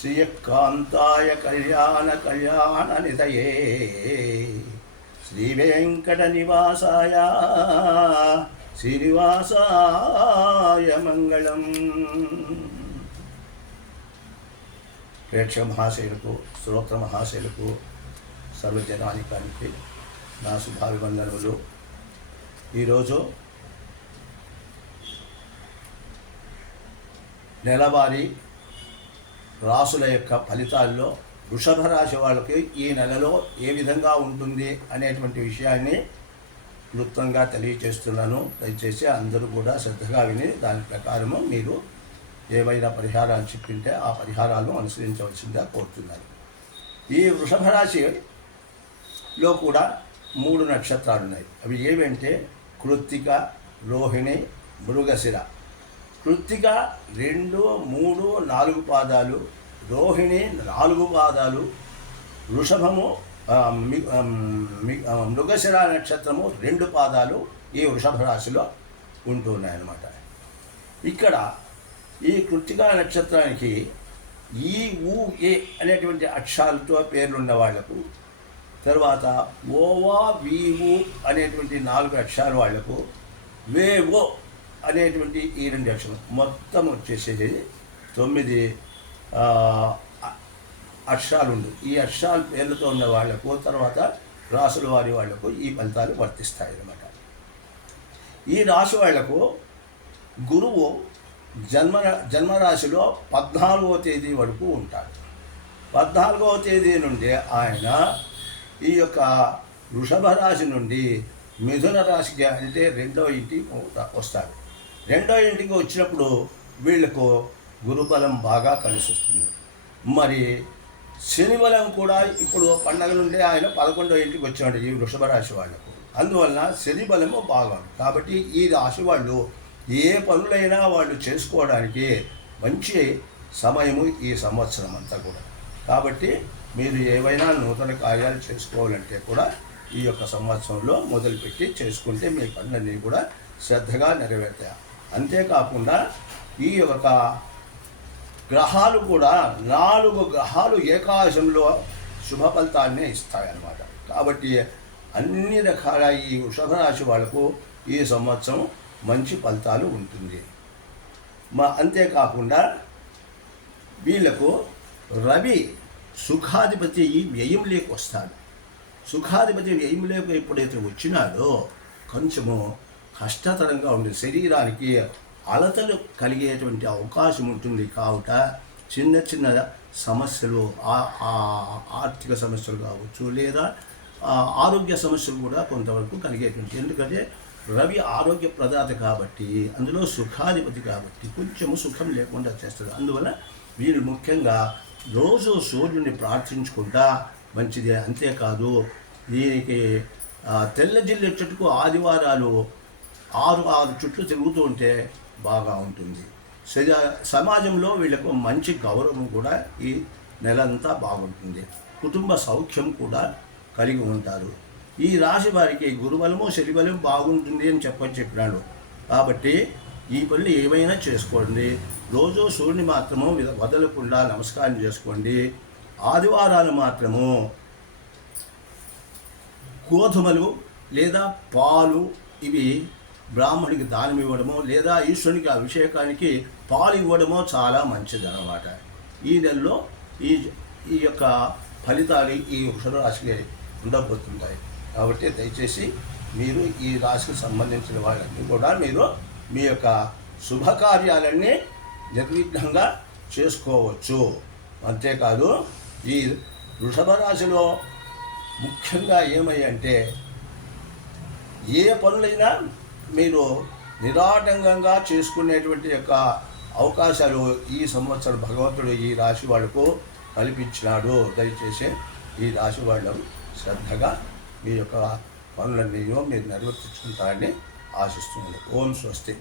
శ్రీయకాంతాయ కళ్యాణ కళ్యాణ నిధయే. శ్రీ వెంకట నివాసాయ. శ్రీనివాసాయ మంగళం. ప్రేక్ష మహాశయులకు శ్రోత్ర మహాశయులకు సర్వజనానికానికి నా శుభాభివందనములు. ఈరోజు నెలవారీ రాసుల యొక్క ఫలితాల్లో వృషభ రాశి వాళ్ళకి ఈ నెలలో ఏ విధంగా ఉంటుంది అనేటువంటి విషయాన్ని క్లుప్తంగా తెలియచేస్తున్నాను. దయచేసి అందరూ కూడా శ్రద్ధగా విని దాని ప్రకారము మీరు ఏవైనా పరిహారాలు చెప్పింటే ఆ పరిహారాలను అనుసరించవలసిందిగా కోరుతున్నారు ఈ వృషభ రాశిలో కూడా మూడు నక్షత్రాలు ఉన్నాయి అవి ఏవంటే కృత్తిక రోహిణి మృగశిర. కృత్తిక రెండు మూడు నాలుగు పాదాలు రోహిణి నాలుగు పాదాలు వృషభము మి- మృగశిర నక్షత్రము రెండు పాదాలు ఈ వృషభ రాశిలో ఉంటున్నాయన్నమాట ఇక్కడ ఈ కృత్తిక నక్షత్రానికి ఈ ఊ ఏ అనేటువంటి అక్షరాలతో పేర్లున్న వాళ్ళకు తర్వాత ఓవా వీవు అనేటువంటి నాలుగు అక్షరాల వాళ్ళకు వేవో అనేటువంటి ఈ రెండు అక్షరం మొత్తం వచ్చేసేది తొమ్మిది అక్షరాలు ఉండు. ఈ అక్షరాల పేర్లతో ఉన్న వాళ్ళకు తర్వాత రాసుల వారి వాళ్ళకు ఈ ఫలితాలు వర్తిస్తాయి అన్నమాట. ఈ రాశి వాళ్ళకు గురువు జన్మ జన్మరాశిలో పద్నాలుగవ తేదీ వరకు ఉంటాడు. పద్నాలుగవ తేదీ నుండి ఆయన ఈ యొక్క వృషభ రాశి నుండి మిథున రాశికి అంటే రెండవ ఇంటికి వస్తాడు. రెండో ఇంటికి వచ్చినప్పుడు వీళ్ళకు గురుబలం బాగా కలిసి వస్తుంది మరి శనిబలం కూడా ఇప్పుడు పండగ నుండి ఆయన పదకొండో ఇంటికి వచ్చాడు ఈ వృషభ రాశి వాళ్ళకు. అందువలన శని బలము బాగా కాబట్టి ఈ రాశి వాళ్ళు ఏ పనులైనా వాళ్ళు చేసుకోవడానికి మంచి సమయము ఈ సంవత్సరం అంతా కూడా. కాబట్టి మీరు ఏవైనా నూతన కార్యాలు చేసుకోవాలంటే కూడా ఈ యొక్క సంవత్సరంలో మొదలుపెట్టి చేసుకుంటే మీ పనులన్నీ కూడా శ్రద్ధగా నెరవేర్తాయి. అంతేకాకుండా ఈ యొక్క గ్రహాలు కూడా నాలుగు గ్రహాలు ఏకాశంలో శుభ ఫలితాన్ని ఇస్తాయన్నమాట. కాబట్టి అన్ని రకాల ఈ వృషభ రాశి వాళ్ళకు ఈ సంవత్సరం మంచి ఫలితాలు ఉంటుంది. మా అంతేకాకుండా వీళ్ళకు రవి సుఖాధిపతి ఈ వ్యయంలోకి వస్తాడు సుఖాధిపతి వ్యయం లేకు ఎప్పుడైతే వచ్చినాడో కొంచెము కష్టతరంగా ఉండే శరీరానికి అలతలు కలిగేటువంటి అవకాశం ఉంటుంది కావుట చిన్న చిన్న సమస్యలు ఆర్థిక సమస్యలు కావచ్చు లేదా ఆరోగ్య సమస్యలు కూడా కొంతవరకు కలిగేటువంటి. ఎందుకంటే రవి ఆరోగ్య ప్రదాత కాబట్టి అందులో సుఖాధిపతి కాబట్టి కొంచెము సుఖం లేకుండా చేస్తుంది. అందువల్ల వీరు ముఖ్యంగా రోజు సూర్యుడిని ప్రార్థించుకుంటా మంచిది. అంతేకాదు దీనికి తెల్ల జిల్లు చెట్టుకు ఆదివారాలు ఆరు ఆరు చుట్లు తిరుగుతూ ఉంటే బాగా ఉంటుంది. సజా- సమాజంలో వీళ్ళకు మంచి గౌరవం కూడా ఈ నెలంతా బాగుంటుంది. కుటుంబ సౌఖ్యం కూడా కలిగి ఉంటారు. ఈ రాశి వారికి గురుబలము శనిబలం బాగుంటుంది అని చెప్పని చెప్పినాడు. కాబట్టి ఈ పనులు ఏమైనా చేసుకోండి. రోజు సూర్యుని మాత్రము వదలకుండా నమస్కారం చేసుకోండి. ఆదివారాలు మాత్రము గోధుమలు లేదా పాలు ఇవి బ్రాహ్మడికి దానం ఇవ్వడమో లేదా ఈశ్వరునికి అభిషేకానికి పాలు ఇవ్వడమో చాలా మంచిది అనమాట ఈ నెలలో ఈ ఈ యొక్క ఫలితాలు ఈ వృషభ రాశికి ఉండబోతున్నాయి. కాబట్టి దయచేసి మీరు ఈ రాశికి సంబంధించిన వాళ్ళన్నీ కూడా మీరు మీ యొక్క శుభకార్యాలన్నీ నిర్విఘ్నంగా చేసుకోవచ్చు. అంతేకాదు ఈ వృషభ రాశిలో ముఖ్యంగా ఏమయ్యంటే ఏ పనులైనా మీరు నిరాటంకంగా చేసుకునేటువంటి యొక్క అవకాశాలు ఈ సంవత్సరం భగవంతుడు ఈ రాశి వాళ్ళకు కల్పించినాడు. దయచేసి ఈ రాశి వాళ్ళు శ్రద్ధగా మీ యొక్క పనులన్నీ మీరు నిర్వర్తించుకుంటారని ఆశిస్తున్నాను. ఓం స్వస్తి.